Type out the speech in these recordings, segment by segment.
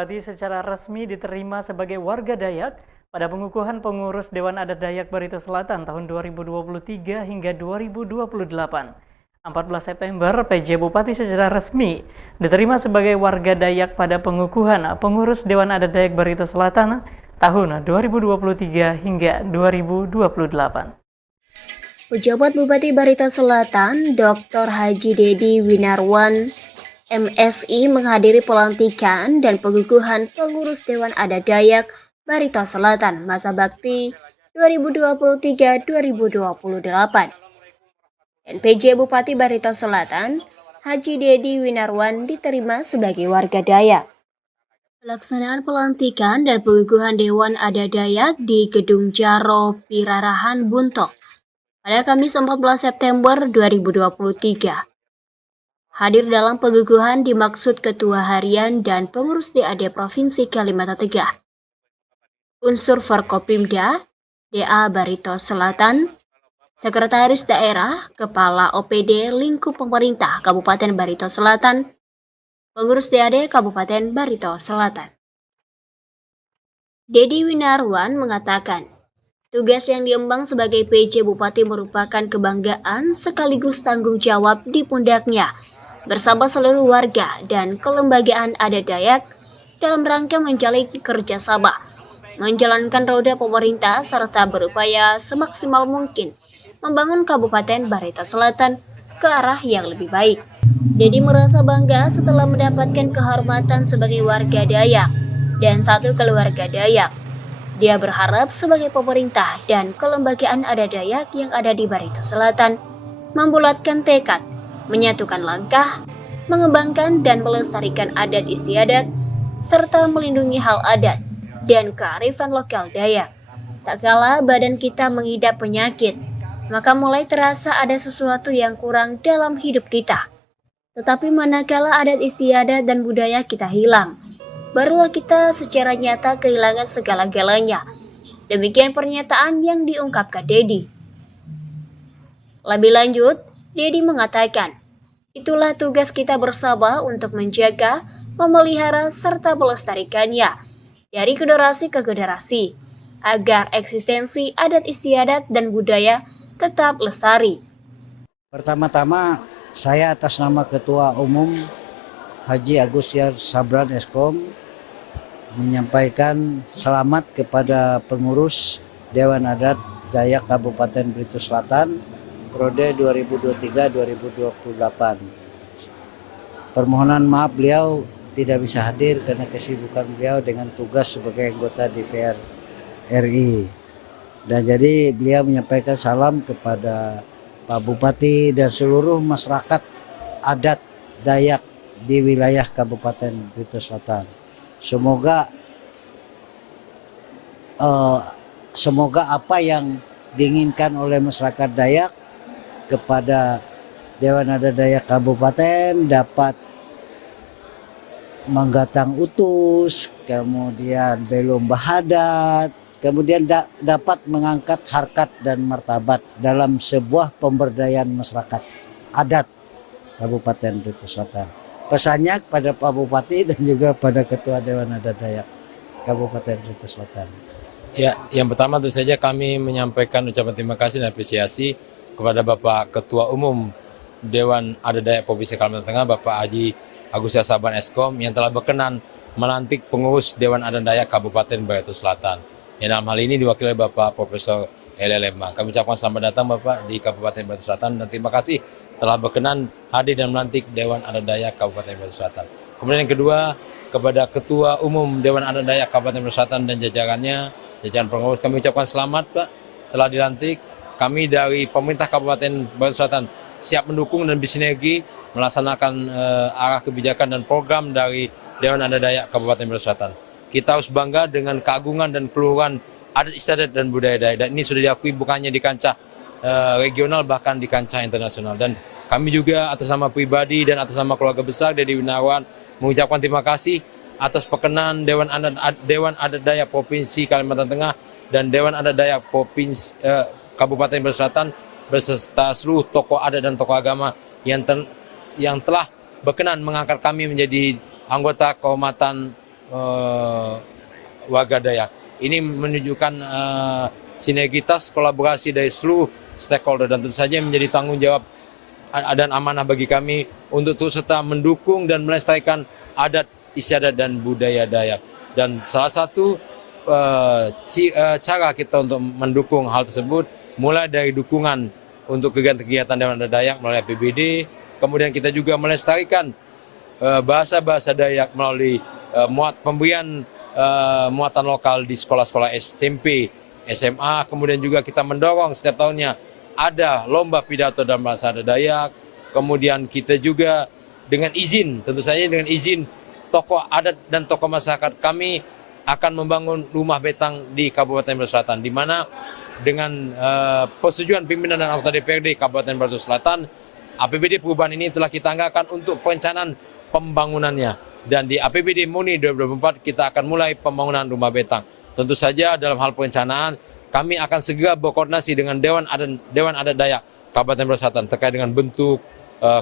Bupati secara resmi diterima sebagai warga Dayak pada pengukuhan pengurus Dewan Adat Dayak Barito Selatan tahun 2023 hingga 2028. 14 September, PJ Bupati secara resmi diterima sebagai warga Dayak pada pengukuhan pengurus Dewan Adat Dayak Barito Selatan tahun 2023 hingga 2028. Pejabat Bupati Barito Selatan, Dr. Haji Dedi Winarwan, MSI menghadiri pelantikan dan pengukuhan pengurus Dewan Adat Dayak Barito Selatan masa bakti 2023-2028. NPJ Bupati Barito Selatan, Haji Dedi Winarwan diterima sebagai warga Dayak. Pelaksanaan pelantikan dan pengukuhan Dewan Adat Dayak di Gedung Jaro Pirarahan Buntok pada Kamis 14 September 2023. Hadir dalam pengukuhan dimaksud Ketua Harian dan Pengurus DAD Provinsi Kalimantan Tengah, unsur Forkopimda, DA Barito Selatan, Sekretaris Daerah, Kepala OPD Lingkup Pemerintah Kabupaten Barito Selatan, Pengurus DAD Kabupaten Barito Selatan. Dedi Winarwan mengatakan, tugas yang diemban sebagai PJ Bupati merupakan kebanggaan sekaligus tanggung jawab di pundaknya bersama seluruh warga dan kelembagaan adat Dayak dalam rangka menjalin kerjasama, menjalankan roda pemerintah serta berupaya semaksimal mungkin membangun Kabupaten Barito Selatan ke arah yang lebih baik. Dedi merasa bangga setelah mendapatkan kehormatan sebagai warga Dayak dan satu keluarga Dayak. Dia berharap sebagai pemerintah dan kelembagaan adat Dayak yang ada di Barito Selatan membulatkan tekad, menyatukan langkah, mengembangkan dan melestarikan adat istiadat, serta melindungi hal adat dan kearifan lokal Dayak. Tak kala badan kita mengidap penyakit, maka mulai terasa ada sesuatu yang kurang dalam hidup kita. Tetapi manakala adat istiadat dan budaya kita hilang, barulah kita secara nyata kehilangan segala-galanya. Demikian pernyataan yang diungkapkan Dedi. Lebih lanjut, Dedi mengatakan, itulah tugas kita bersama untuk menjaga, memelihara, serta melestarikannya dari generasi ke generasi, agar eksistensi adat istiadat dan budaya tetap lestari. Pertama-tama, saya atas nama Ketua Umum Haji Agus Yar Sabran Eskom menyampaikan selamat kepada pengurus Dewan Adat Dayak Kabupaten Barito Selatan periode 2023-2028. Permohonan maaf beliau tidak bisa hadir karena kesibukan beliau dengan tugas sebagai anggota DPR RI. Dan jadi beliau menyampaikan salam kepada Pak Bupati dan seluruh masyarakat adat Dayak di wilayah Kabupaten Barito Selatan. Semoga apa yang diinginkan oleh masyarakat Dayak kepada Dewan Adat Dayak Kabupaten dapat menggatang utus, kemudian belum bahadat, kemudian dapat mengangkat harkat dan martabat dalam sebuah pemberdayaan masyarakat adat Kabupaten Barito Selatan. Pesannya kepada Pak Bupati dan juga pada Ketua Dewan Adat Dayak Kabupaten Barito Selatan. Ya, yang pertama tentu saja kami menyampaikan ucapan terima kasih dan apresiasi kepada Bapak Ketua Umum Dewan Adat Dayak Provinsi Kalimantan Tengah, Bapak Haji Agus Yar Sabran Eskom yang telah berkenan melantik pengurus Dewan Adat Dayak Kabupaten Barito Selatan. Yang dalam hal ini diwakili Bapak Profesor Lema. Kami ucapkan selamat datang Bapak di Kabupaten Barito Selatan dan terima kasih telah berkenan hadir dan melantik Dewan Adat Dayak Kabupaten Barito Selatan. Kemudian yang kedua, kepada Ketua Umum Dewan Adat Dayak Kabupaten Barito Selatan dan jajarannya, jajaran pengurus, kami ucapkan selamat Pak telah dilantik. Kami dari pemerintah Kabupaten Barito Selatan siap mendukung dan bersinergi melaksanakan arah kebijakan dan program dari Dewan Adat Dayak Kabupaten Barito Selatan. Kita harus bangga dengan keagungan dan keluhuran adat istiadat dan budaya Dayak, dan ini sudah diakui bukannya di kancah regional bahkan di kancah internasional. Dan kami juga atas nama pribadi dan atas nama keluarga besar Dedi Winarwan mengucapkan terima kasih atas perkenan Dewan Adat Dayak Provinsi Kalimantan Tengah dan Dewan Adat Dayak Provinsi Kabupaten Barito Selatan beserta seluruh tokoh adat dan tokoh agama yang telah berkenan mengangkat kami menjadi anggota kehormatan eh, warga Dayak. Ini menunjukkan sinergitas kolaborasi dari seluruh stakeholder dan tentu saja menjadi tanggung jawab dan amanah bagi kami untuk terus serta mendukung dan melestarikan adat istiadat dan budaya Dayak. Dan salah satu cara kita untuk mendukung hal tersebut mulai dari dukungan untuk kegiatan-kegiatan Dewan Adat Dayak melalui APBD, kemudian kita juga melestarikan bahasa-bahasa Dayak melalui pemberian muatan lokal di sekolah-sekolah SMP, SMA, kemudian juga kita mendorong setiap tahunnya ada lomba pidato dalam bahasa adat Dayak, kemudian kita juga dengan izin, tentu saja dengan izin tokoh adat dan tokoh masyarakat kami akan membangun rumah betang di Kabupaten Batu Selatan, di mana dengan persetujuan pimpinan dan anggota DPRD Kabupaten Batu Selatan, APBD perubahan ini telah kita anggarkan untuk perencanaan pembangunannya. Dan di APBD Muni 2024 kita akan mulai pembangunan rumah betang. Tentu saja dalam hal perencanaan kami akan segera berkoordinasi dengan Dewan Adat Dayak Kabupaten Batu Selatan terkait dengan bentuk,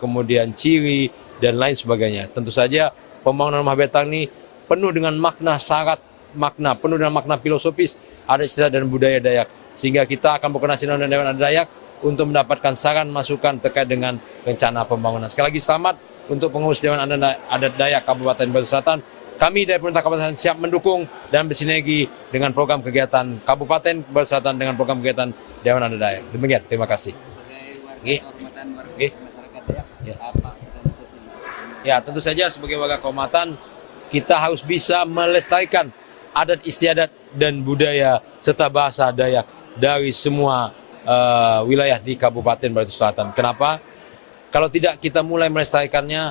kemudian ciri dan lain sebagainya. Tentu saja pembangunan rumah betang ini penuh dengan makna syarat makna, penuh dengan makna filosofis adat istiadat dan budaya Dayak. Sehingga kita akan berkoordinasi dengan Dewan Adat Dayak untuk mendapatkan saran masukan terkait dengan rencana pembangunan. Sekali lagi selamat untuk pengurus Dewan Adat Dayak Kabupaten Batu Selatan. Kami dari pemerintah Kabupaten siap mendukung dan bersinergi dengan program kegiatan Kabupaten Batu Selatan dengan program kegiatan Dewan Adat Dayak. Demikian, terima kasih. Ya, tentu saja sebagai warga kehormatan kita harus bisa melestarikan adat istiadat dan budaya serta bahasa Dayak dari semua wilayah di Kabupaten Batu Selatan. Kenapa? Kalau tidak kita mulai melestarikannya,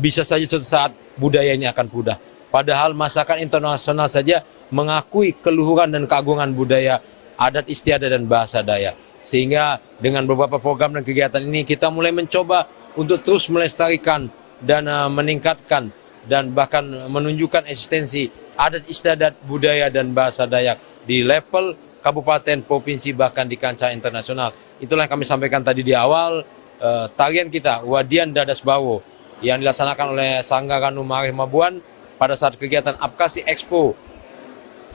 bisa saja suatu saat budaya ini akan punah. Padahal masyarakat internasional saja mengakui keluhuran dan keagungan budaya adat istiadat dan bahasa Dayak. Sehingga dengan beberapa program dan kegiatan ini kita mulai mencoba untuk terus melestarikan dan meningkatkan dan bahkan menunjukkan eksistensi adat istiadat budaya dan bahasa Dayak di level kabupaten, provinsi, bahkan di kancah internasional. Itulah yang kami sampaikan tadi di awal. Tarian kita, Wadian Dadas Bawo, yang dilaksanakan oleh Sangga Ranu Marih Mabuan pada saat kegiatan Apkasi Expo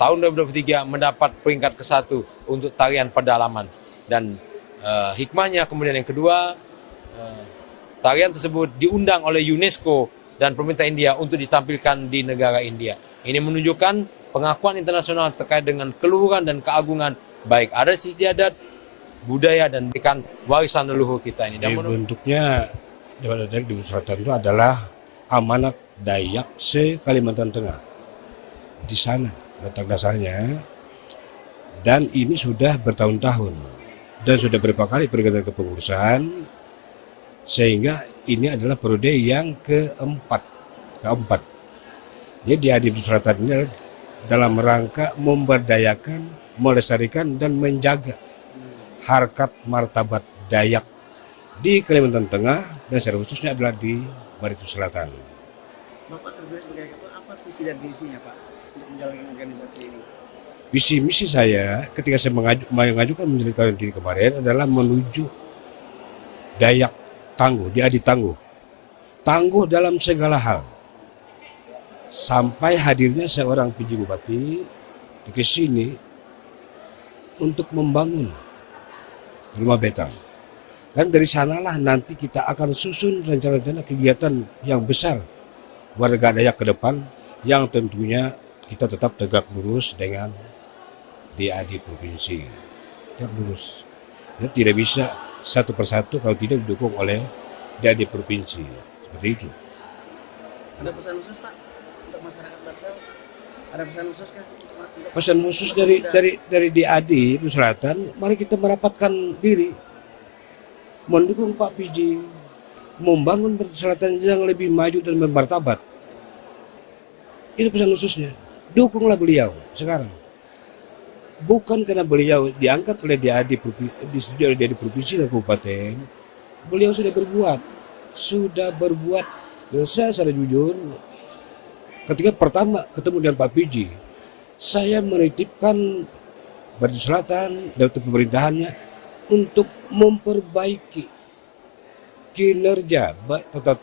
tahun 2023 mendapat peringkat ke-1 untuk tarian pedalaman. Dan hikmahnya kemudian yang kedua, tarian tersebut diundang oleh UNESCO dan pemerintah India untuk ditampilkan di negara India. Ini menunjukkan pengakuan internasional terkait dengan keluhuran dan keagungan baik adat istiadat, budaya dan warisan leluhur kita ini. Dan bentuknya Dewan Adat Dayak di Batu Selatan itu adalah amanat Dayak se-Kalimantan Tengah. Di sana letak dasarnya, dan ini sudah bertahun-tahun dan sudah beberapa kali pergantian kepengurusan, sehingga ini adalah periode yang keempat. Jadi di Adi Batu Selatan ini adalah dalam rangka memberdayakan, melestarikan dan menjaga harkat martabat Dayak di Kalimantan Tengah dan secara khususnya adalah di Baritu Selatan. Bapak terpilih sebagai ketua, apa visi dan misinya Pak untuk menjalankan organisasi ini? Visi misi saya ketika saya mengajukan mendirikan diri kemarin adalah menuju Dayak tangguh, diadi tangguh dalam segala hal. Sampai hadirnya seorang PJ Bupati ke sini untuk membangun rumah betang. Dan dari sanalah nanti kita akan susun rencana-rencana kegiatan yang besar warga Dayak ke depan, yang tentunya kita tetap tegak lurus dengan DAD provinsi. Tegak lurus. Ya, tidak bisa satu persatu kalau tidak didukung oleh DAD provinsi. Seperti itu. Ada pesan khusus Pak untuk masyarakat Barsel? Ada pesan khusus kah? Pesan khusus dari DAD Batu Selatan, mari kita merapatkan diri, mendukung Pak PJ, membangun Batu Selatan yang lebih maju dan bermartabat. Itu pesan khususnya. Dukunglah beliau sekarang. Bukan karena beliau diangkat oleh DAD provinsi dan kabupaten, beliau sudah berbuat. Dan saya secara jujur, ketika pertama ketemu dengan Pak PJ, saya menitipkan Baritu Selatan dan pemerintahannya untuk memperbaiki kinerja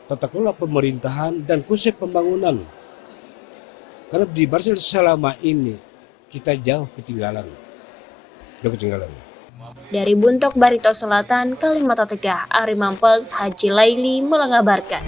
tata kelola pemerintahan dan konsep pembangunan Karena di Barsel selama ini kita jauh ketinggalan. Dari Buntok Barito Selatan, Kalimantan Tengah, Ari Mampes, Haji Laili mengabarkan.